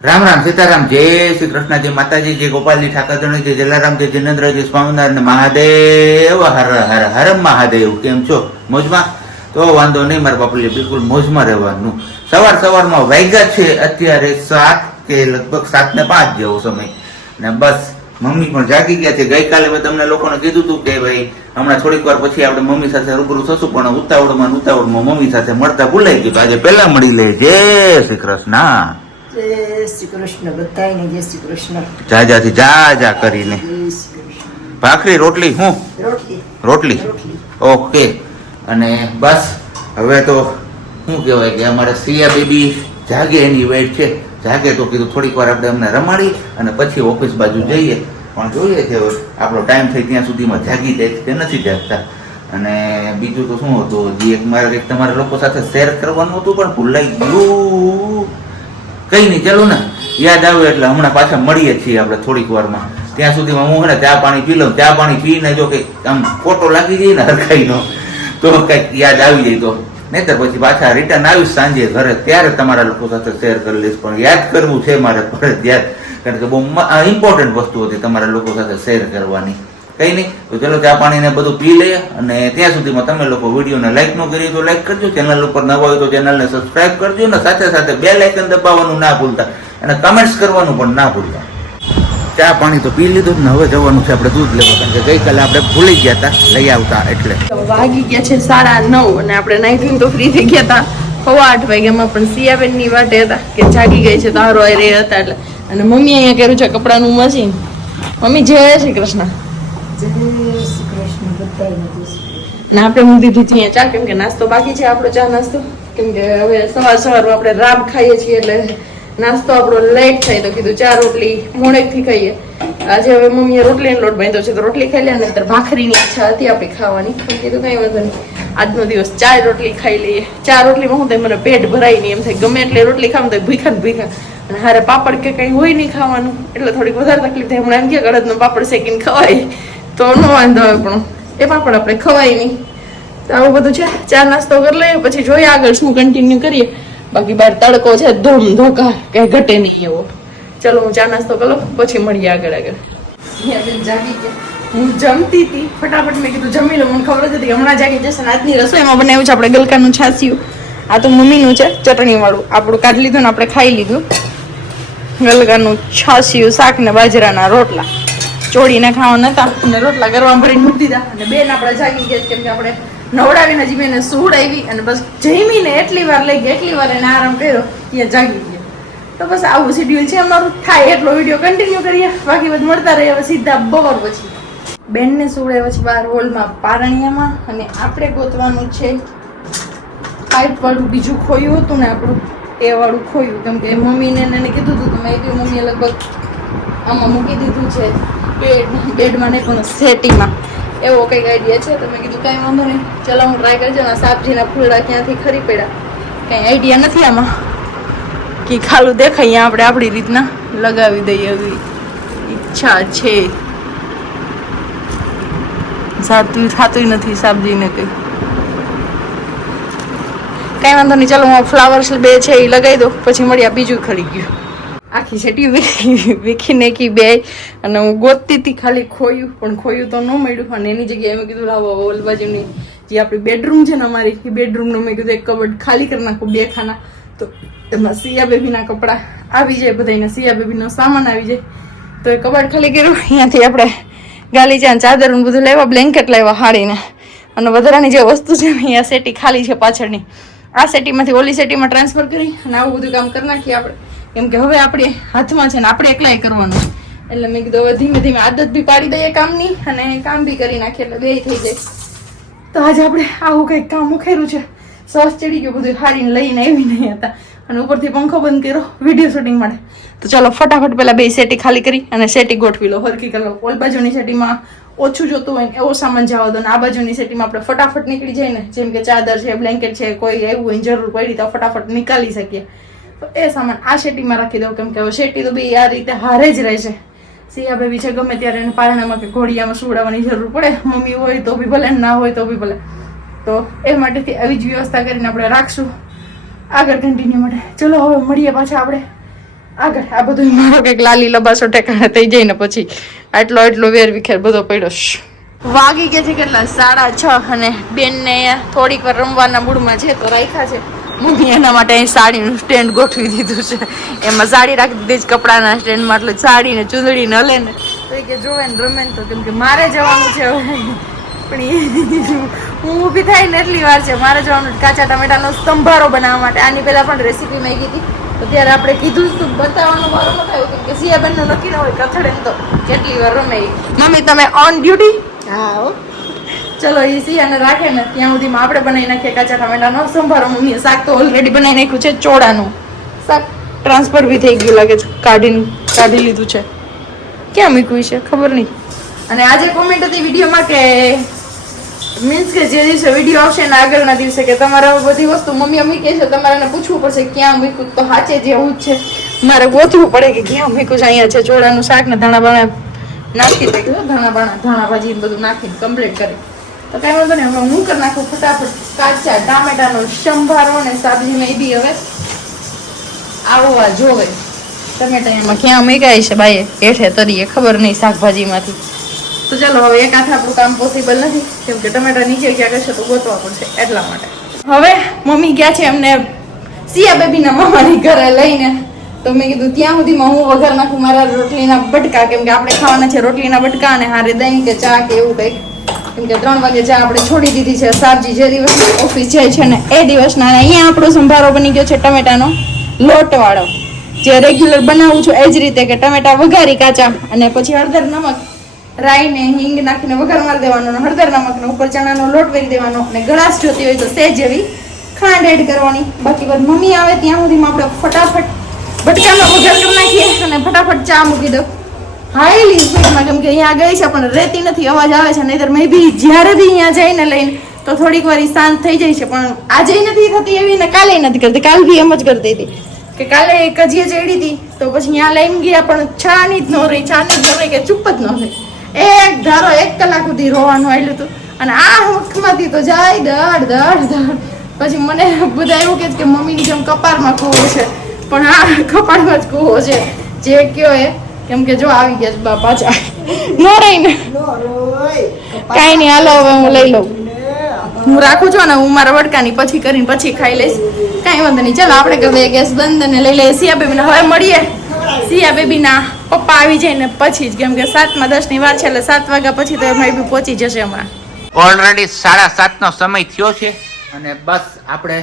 રામ રામ સીતારામ જય શ્રી કૃષ્ણ જય માતાજી જય ગોપાલજી ઠાકરધણી જય જલારામ જય જિનેન્દ્રજી સ્વામિનારાયણ મહાદેવ હર હર હર મહાદેવ. કેમ છો? મોજમાં? તો વાંધો નહીં મારા બાપુજી, બિલકુલ મોજમાં રહેવાનું. સવારમાં વાગ્યા છે અત્યારે 7 કે લગભગ 7:05 જેવો સમય ને બસ મમ્મી પણ જાગી ગયા છે. ગઈકાલે મેં તમને લોકોને કીધું હતું કે ભાઈ હમણાં થોડીક વાર પછી આપણે મમ્મી સાથે રૂબરૂ થશું, પણ ઉતાવળમાં મમ્મી સાથે મળતા ભૂલાઈ ગયું. આજે પહેલા મળી લે. જય શ્રી કૃષ્ણ. જય શ્રી કૃષ્ણ. બધાયને જય શ્રી કૃષ્ણ. જાજાથી જા કરીને ભાખરી રોટલી રોટલી ઓકે. અને બસ હવે તો શું કહેવાય કે અમારે સિયા બેબી જાગે એની વેટ છે. જાગે તો કીધું થોડીક વાર આપણે અમને રમાડી અને પછી ઓફિસ બાજુ જઈએ, પણ જોઈએ કે આપણો ટાઈમ થઈ ત્યાં સુધીમાં જાગી જાય કે નથી જાગતા. અને બીજું તો શું હતું, જે એક મારે એક તમારા લોકો સાથે શેર કરવાનું હતું પણ ભૂલાઈ ગયું. કઈ નહીં, ચાલો ને યાદ આવ્યું એટલે હમણાં પાછા મળીએ છીએ આપણે થોડીક વારમાં. ત્યાં સુધીમાં હું ને ચા પાણી પી લઉં. ચા પાણી પીને જો કંઈક આમ ફોટો લાગી જાય ને હરખાઈનો તો કંઈક યાદ આવી જાય, તો નહીતર પછી પાછા રિટર્ન આવીશ સાંજે ઘરે, ત્યારે તમારા લોકો સાથે શેર કરી લઈશ. પણ યાદ કરવું છે મારે ફરજિયાત, કારણ કે બહુ ઇમ્પોર્ટન્ટ વસ્તુ હતી તમારા લોકો સાથે શેર કરવાની. કઈ નહીં, તો ચલો ચા પાણી ને બધું પી લઈએ. અને ત્યાં સુધીમાં તમે લોકો વિડીયોને લાઈક ન કરીએ તો લાઈક કરજો, ચેનલ ઉપર નવા હોય તો ચેનલને સબસ્ક્રાઇબ કરજો, ને સાથે સાથે બેલ આઇકન દબાવવાનું ના ભૂલતા અને કમેન્ટ્સ કરવાનું પણ ના ભૂલતા. ચા પાણી તો પી લીધું ને હવે જવાનું છે આપણે દૂધ લેવા, કારણ કે ગઈકાલે આપણે ભૂલી ગયા હતા લઈ આવતા. એટલે વાગી ગયા છે 9:30 અને આપણે નાઈ ધોઈને તો ફ્રી થઈ ગયા હતા 8:15 વાગ્યામાં. પણ સિયાબેન ની વાટે હતા કે જાગી ગઈ છે, તારો રે હતા એટલે. અને મમ્મી અહીંયા કર્યું છે કપડાનું મશીન. મમ્મી જય શ્રી કૃષ્ણ. જય શ્રી કૃષ્ણ. બધાયને જય શ્રી કૃષ્ણ. ને આપણે હું દીધી હતી ચા, કેમ કે નાસ્તો બાકી છે આપણો ચા નાસ્તો, કેમ કે હવે સવારમાં આપણે રાબ ખાઈએ છીએ એટલે નાસ્તો આપણો લેટ થાય, તો કીધું 4 રોટલી મોડેકથી ખાઈએ. આજે હવે મમ્મીએ રોટલીનો લોટ બાંધ્યો છે તો રોટલી ખાઈ લે, નહીતર ભાખરીની ઈચ્છા હતી આપણી ખાવાની. તો કીધું કઈ વાંધો નહીં, આજનો દિવસ 4 રોટલી ખાઈ લઈએ. 4 રોટલીમાં શું થાય, મને પેટ ભરાય નહીં એમ થાય. ગમે એટલે રોટલી ખાવ તો ભૂખા ને ભૂખા, અને હારે પાપડ કે કઈ હોય નહીં ખાવાનું એટલે થોડીક વધારે તકલીફ થાય. હમણાં એમ કે અડદનો પાપડ શેકીને ખવાય તો ન વાંધો આવે, પણ એ પાપડ આપણે ખવાય નહીં. તો આવું બધું છે. ચા નાસ્તો કરી લઈએ, પછી જોઈએ આગળ શું કન્ટિન્યુ કરીએ. બાકી બહાર તડકો છે ધોમ ધોકા, કઈ ઘટે નહીં એવો. ચલો હું ચા નાસ્તો કરી લઉં, પછી મળીએ આગળ. જાગી ગયા, હું જમતી હતી ફટાફટ, મેં કીધું જમી લઉં. મને ખબર જ હતી હમણાં જાગી જશે. આજની રસોઈમાં બનાવ્યું છે આપણે ગલકાનું છાસિયું. આ તો મમ્મીનું છે ચટણી વાળું, આપણું કાઢી લીધું ને આપણે ખાઈ લીધું. ગલકાનું છાસિયું, શાક ને બાજરાના રોટલા ચોળીને ખાવા નતા અને રોટલા ગરવા ભરીને મૂકી દીધા. અને બેન આપણે જાગી ગયા કેમ કે આપણે નવડાવીને હજી બેને સુવડાવી અને બસ જમીને એટલી વાર લઈ ગયા, એટલી વાર એને આરામ કર્યો ત્યાં જાગી ગયા. તો બસ આવું શેડ્યુલ છે અમારું. થાય એટલો વિડીયો કન્ટિન્યુ કરીએ, બાકી બધું મળતા રહીએ. હવે સીધા બપોર પછી બેનને સુવડાવ્યા પછી બહાર હોલમાં પારણિયામાં, અને આપણે ગોતવાનું છે પાઇપ વાળું બીજું ખોયું હતું ને આપણું, એ વાળું ખોયું. કેમ કે મમ્મીને એને કીધું હતું તો મેં કીધું મમ્મીએ લગભગ આમાં મૂકી દીધું છે બેડમાં નહીં પણ સેટીમાં, એવો કંઈક આઈડિયા છે. તો મેં કીધું કાંઈ વાંધો નહીં, ચલો હું ટ્રાય કરજો. ને સાબજીના ફૂલડા ક્યાંથી ખરી પડ્યા કંઈ આઈડિયા નથી આમાં, કે ખાલું દેખાય આપણે આપણી રીતના લગાવી દઈએ એવી ઈચ્છા છે. થતું નથી સાબજીને કંઈ વાંધો નહીં. ચાલો હું ફ્લાવર્સ બે છે એ લગાવી દો, પછી મળ્યા બીજું ખરી ગયું. આખી સેટી વીખીને કી બે, અને હું ગોતતી હતી ખાલી ખોયું, પણ ખોયું તો ન મળ્યું. અને એની જગ્યાએ મેં કીધું લાવો ઓલ બાજુની જે આપણી બેડરૂમ છે ને અમારી, એ બેડરૂમનું મેં કીધું એક કબડ ખાલી કરી નાખું, 2 ખાના. તો એમાં સિયા બેબીના કપડાં આવી જાય, બધાને સિયા બેબીનો સામાન આવી જાય. તો એ કબાટ ખાલી કર્યું. અહીંયાથી આપણે ગાલીચા ચાદર બધું લાવ્યા, બ્લેન્કેટ લાવ્યા હાડીને, અને વધારાની જે વસ્તુ છે અહીંયા સેટી ખાલી છે પાછળની, આ સેટીમાંથી ઓલી સેટીમાં ટ્રાન્સફર કરી અને આવું બધું કામ કરી નાખીએ આપણે. કેમ કે હવે આપણે હાથમાં છે ને આપણે એકલાય કરવાનું, એટલે મેં કીધું હવે ધીમે ધીમે આદત બી પાડી દઈએ કામની, અને કામ બી કરી નાખીએ એટલે 2 થઈ જાય. તો આજે આપણે આવું કંઈક કામ ઉખેર્યું છે. સસ ચડી ગયું, બધું હારીને લઈને આવી નહીં હતા, અને ઉપરથી પંખો બંધ કર્યો વિડીયો શૂટિંગ માટે. તો ચાલો ફટાફટ પહેલા 2 સેટી ખાલી કરી અને સેટી ગોઠવી લો, હરકી કરી લો. ઓલ બાજુની સેટીમાં ઓછું જોતું હોય ને એવો સામાન જવા દો, ને આ બાજુની સેટીમાં આપણે ફટાફટ નીકળી જાય ને, જેમ કે ચાદર છે, બ્લેન્કેટ છે, કોઈ એવું હોય જરૂર પડી તો ફટાફટ નીકાળી શકીએ. તો એ સામાન આ શેટીમાં રાખી દઉં, કેમ કે હવે શેટી તો બી આ રીતે હારે જ રહે છે. સિયા બેબી છે, ગમે ત્યારે એને પારણામાં કે ઘોડિયામાં સુવડાવવાની જરૂર પડે, મમ્મી હોય તો બી ભલે, ના હોય તો બી ભલે. તો એ માટેથી આવી જ વ્યવસ્થા કરીને આપણે રાખશું આગળ કન્ટિન્યુ માટે. ચલો હવે મળીએ પાછા આપણે આગળ આ બધું મારો કંઈક લાલી લબાસો ટેકાણે થઈ જાય ને પછી આટલો વેર વિખેર બધો પડ્યો છે. વાગી ગયા છે કેટલા 6:30 અને બેનને થોડીક વાર રમવાના મૂડમાં છે તો રાખ્યા છે. મમ્મી એના માટે અહીં સાડીનું સ્ટેન્ડ ગોઠવી દીધું છે. એમાં સાડી રાખી દીધી જ કપડાના સ્ટેન્ડમાં, એટલે સાડી ને ચૂંદડી ને હલે ને તો એ કે જોવે ને રમે ને તો કેમ કે મારે જવાનું છે હવે. પણ હું ઊભી થાય ને એટલી વાર છે મારે જવાનું કાચા ટમેટાનો સંભારો બનાવવા માટે. આની પહેલા પણ રેસીપી માંગી હતી તો ત્યારે આપણે કીધું જ તું બતાવવાનો મારો ન થયો કેમ કે સિયાબેનનું નક્કી ન હોય કથડે તો કેટલી વાર રમે. મમ્મી તમે ઓન ડ્યુટી? હા ચલો એ સિયાને રાખે ને ત્યાં સુધીમાં આપણે બનાવી નાખીએ કાચા ટમેટાનો સંભારો. મમ્મીએ શાક તો ઓલરેડી બનાવી નાખ્યું છે, ચોળાનું શાક ટ્રાન્સફર બી થઈ ગયું લાગે છે, કાઢી લીધું છે. ક્યાં મૂક્યું છે ખબર નહીં. અને આજે કોમેન્ટ હતી વિડીયોમાં કે મીન્સ કે જે દિવસે વિડીયો આવશે ને આગળના દિવસે કે તમારે બધી વસ્તુ મમ્મી અમ્મી કહે છે તમારે પૂછવું પડશે ક્યાં મૂક્યું. તો સાચે જેવું જ છે, મારે ગોતવું પડે કે ક્યાં મૂક્યું છે. અહીંયા છે ચોળાનું શાક ને ધાણા બાણા નાખી દે, ધાણા ભાજી બધું નાખીને કમ્પ્લીટ કરી. તો કઈ વાંધો નહીં, હવે હું કરી નાખું ફટાફટ કાચા ટામેટાનો સંભારો ને સબ્જી મેં બી હવે આવવા જોવે. ટમેટા એમાં ક્યાં મૂકાય છે બાઈએ હેઠે તરીએ ખબર નહીં શાકભાજીમાંથી. તો ચાલો હવે એક હાથે આપણું કામ પોસિબલ નથી કેમ કે ટમેટા નીચે ક્યાં કરશે તો ગોતવા પડશે એટલા માટે. હવે મમ્મી ગયા છે એમને સિયા બેબીના મામાની ઘરે લઈને. તો મેં કીધું ત્યાં સુધીમાં હું વઘાર નાખું મારા રોટલીના બટકા, કેમ કે આપણે ખાવાના છે રોટલીના બટકા અને હારે દહીં કે ચા કે એવું કંઈક. કેમ કે 3 વાગે ચા આપણે છોડી દીધી છે. સાબજી જે દિવસની ઓફિસ જાય છે ને એ દિવસના. અને અહીંયા આપણો સંભારો બની ગયો છે ટમેટાનો લોટવાળો, જે રેગ્યુલર બનાવું છું એ જ રીતે કે ટમેટા વઘારી કાચા અને પછી હળદર નમક રાઈ ને હિંગ નાખીને વઘાર મારી દેવાનો, હળદર નમક ને ઉપર ચણાનો લોટ વેરી દેવાનો અને ગળાશ જોતી હોય તો સેજ જેવી ખાંડ એડ કરવાની. બાકી બધ મમ્મી આવે ત્યાં સુધીમાં આપણે ફટાફટ બટકામાં વઘાર કરી નાખીએ અને ફટાફટ ચા મૂકી દો હાઈલી સ્પીડમાં. કેમ કે અહીંયા ગઈ છે પણ રહેતી નથી, અવાજ આવે છે. નહીતર મેં બી જ્યારે બી અહીંયા જઈને લઈને તો થોડીક વાર શાંત થઈ જાય છે, પણ આજે નથી થતી એવી ને કાલે નથી કરતી. કાલ બી એમ જ કરતી હતી કે કાલે કજીએ ચડી હતી તો પછી અહીંયા લઈને ગયા પણ છાની જ ન રહી કે ચૂપ જ ન રહી. એક ધારો 1 કલાક સુધી રોવાનું આવેલું હતું અને આ વખતમાંથી તો જાય દડ. પછી મને બધા એવું કે મમ્મીની જેમ કપાળમાં કૂવો છે, પણ આ કપાળમાં જ કૂવો છે જે કયો એ. કેમ કે જો આવી ગયા છે બા પાછા નો રહી ને કાંઈ નહીં. હાલો હવે હું લઈ લઉં, હું રાખું છું ને હું મારા વડકાની પછી કરીને પછી ખાઈ લઈશ. કાંઈ વાંધો નહીં. ચાલો આપણે કરી દઈએ ગેસ બંધ અને લઈ લઈએ સિયા બેબીને. હવે મળીએ સિયા બેબીના પપ્પા આવી જાય ને પછી જ, કેમ કે 7:10 ની વાર છે એટલે 7 વાગ્યા પછી તો એમાં બી પહોંચી જશે હમણાં. ઓલરેડી 7:30 નો સમય થયો છે અને બસ આપણે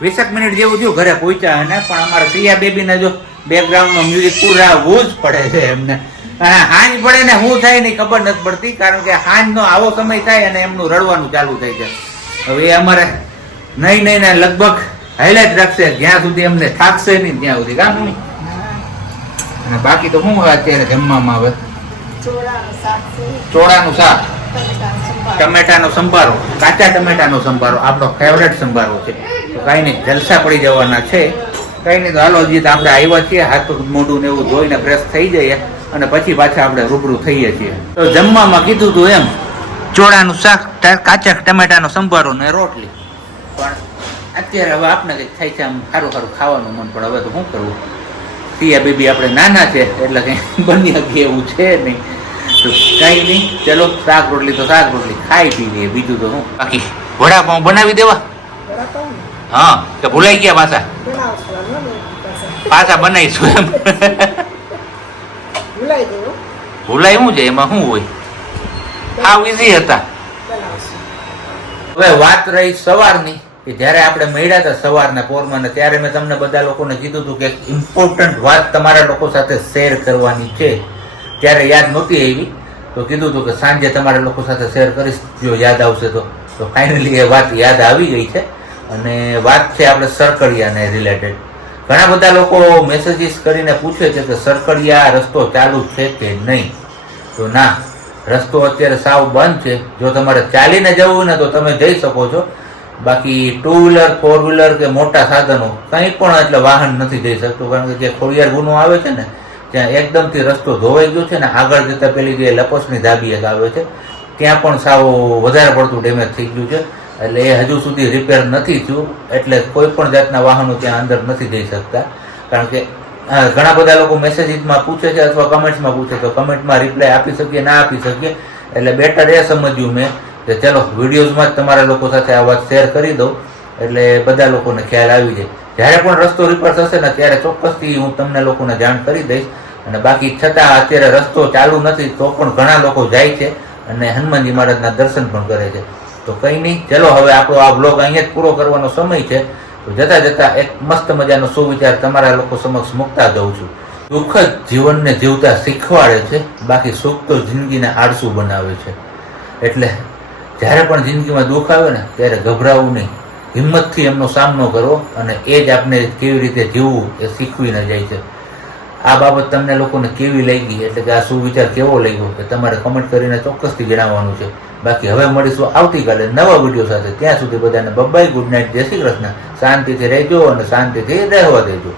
20 મિનિટ જેવું થયું ઘરે પહોંચ્યા. અને પણ અમારા સિયા બેબીને જો બેકગ્રાઉન્ડમાં મ્યુઝિક પુરાવવું જ પડે છે એમને. અને હાંજ પડે ને શું થાય નહીં ખબર નથી પડતી, કારણ કે હાંજનો આવો સમય થાય અને એમનું રડવાનું ચાલુ થઈ જાય. હવે એ અમારે નહીં ને લગભગ હાઈલે જ રાખશે જ્યાં સુધી એમને થાકશે નહીં ત્યાં સુધી. કામ નહીં. અને બાકી તો શું અત્યારે જમવામાં આવે ચોળાનું શાક, ટમેટાનો સંભારો, કાચા ટમેટાનો સંભારો આપણો ફેવરેટ સંભારો છે. તો કાંઈ નહીં, જલસા પડી જવાના છે. કંઈ નહીં તો હાલો હજી તો આપણે આવ્યા છીએ, હાથ મોઢું ને એવું ધોઈને ફ્રેશ થઈ જઈએ અને પછી પાછા આપણે રૂબરૂ થઈએ છીએ. તો જમવામાં કીધું તું એમ ચોળાનું શાક, કાચા ટમેટાનો સંભારો ને રોટલી. પણ અત્યારે હવે આપણે કંઈક થાય છે આમ સારું ખાવાનું મન, પણ હવે તો શું કરવું. સિયા બેબી આપણે નાના છે એટલે કંઈ બની શકે એવું છે નહીં. તો કંઈ નહીં, ચલો શાક રોટલી તો શાક રોટલી ખાઈ પી લઈએ, બીજું તો શું. બાકી વડાપાઉં બનાવી દેવા? હા, તો ભૂલાઈ ગયા પાછા બનાવીશું એમ. ભૂલાય શું છે એમાં, શું હોય? હાવ ઈઝી હતા. હવે વાત રહી સવારની, કે જ્યારે આપણે મળ્યા હતા સવારના પોરમાં, ત્યારે મેં તમને બધા લોકોને કીધું હતું કે ઇમ્પોર્ટન્ટ વાત તમારા લોકો સાથે શેર કરવાની છે. ત્યારે યાદ નહોતી આવી તો કીધું હતું કે સાંજે તમારા લોકો સાથે શેર કરીશ જો યાદ આવશે તો. ફાઇનલી એ વાત યાદ આવી ગઈ છે અને વાત છે આપણે સરકડિયાને રિલેટેડ. ઘણા બધા લોકો મેસેજીસ કરીને પૂછે છે કે સરકડિયા રસ્તો ચાલુ છે કે નહીં. તો ના, રસ્તો અત્યારે સાવ બંધ છે. જો તમારે ચાલીને જવું ને તો તમે જઈ શકો છો, બાકી 2 વ્હીલર 4 વ્હીલર કે મોટા સાધનો કંઈ પણ એટલે વાહન નથી જઈ શકતું. કારણ કે જે ખોડિયાર ગુનો આવે છે ને ત્યાં એકદમથી રસ્તો ધોવાઈ ગયો છે ને આગળ જતા પેલી જે લપસની ધાબી એક આવે છે ત્યાં પણ સાવ વધારે પડતું ડેમેજ થઈ ગયું છે. એટલે એ હજુ સુધી રિપેર નથી થયું, એટલે કોઈ પણ જાતના વાહનો ત્યાં અંદર નથી જઈ શકતા. કારણ કે ઘણા બધા લોકો મેસેજીસમાં પૂછે છે અથવા કમેન્ટ્સમાં પૂછે તો કમેન્ટમાં રિપ્લાય આપી શકીએ ના આપી શકીએ, એટલે બેટર એ સમજ્યું મેં કે ચલો વિડીયોઝમાં જ તમારા લોકો સાથે આ વાત શેર કરી દઉં એટલે બધા લોકોને ખ્યાલ આવી જાય. જ્યારે પણ રસ્તો રિપેર થશે ને ત્યારે ચોક્કસથી હું તમને લોકોને જાણ કરી દઈશ. અને બાકી છતાં અત્યારે રસ્તો ચાલુ નથી તો પણ ઘણા લોકો જાય છે અને હનુમાનજી મહારાજના દર્શન પણ કરે છે. તો કંઈ નહીં, ચલો હવે આપણો આ બ્લોગ અહીંયા જ પૂરો કરવાનો સમય છે. તો જતા જતા એક મસ્ત મજાનો સુવિચાર તમારા લોકો સમક્ષ મૂકતા જઉં છું. દુઃખ જ જીવનને જીવતા શીખવાડે છે, બાકી સુખ તો જિંદગીને આળસુ બનાવે છે. એટલે જ્યારે પણ જિંદગીમાં દુઃખ આવે ને ત્યારે ગભરાવું નહીં, હિંમતથી એમનો સામનો કરો અને એ જ આપણે કેવી રીતે જીવવું એ શીખવીને જાય છે. આ બાબત તમને લોકોને કેવી લાગી એટલે કે આ સુવિચાર કેવો લાગ્યો એ તમારે કમેન્ટ કરીને ચોક્કસથી જણાવવાનું છે. બાકી હવે મળીશું આવતીકાલે નવા વિડીયો સાથે. ત્યાં સુધી બધાને બાય, ગુડ નાઇટ, જય શ્રી કૃષ્ણ. શાંતિથી રહેજો અને શાંતિથી રહેવા દેજો.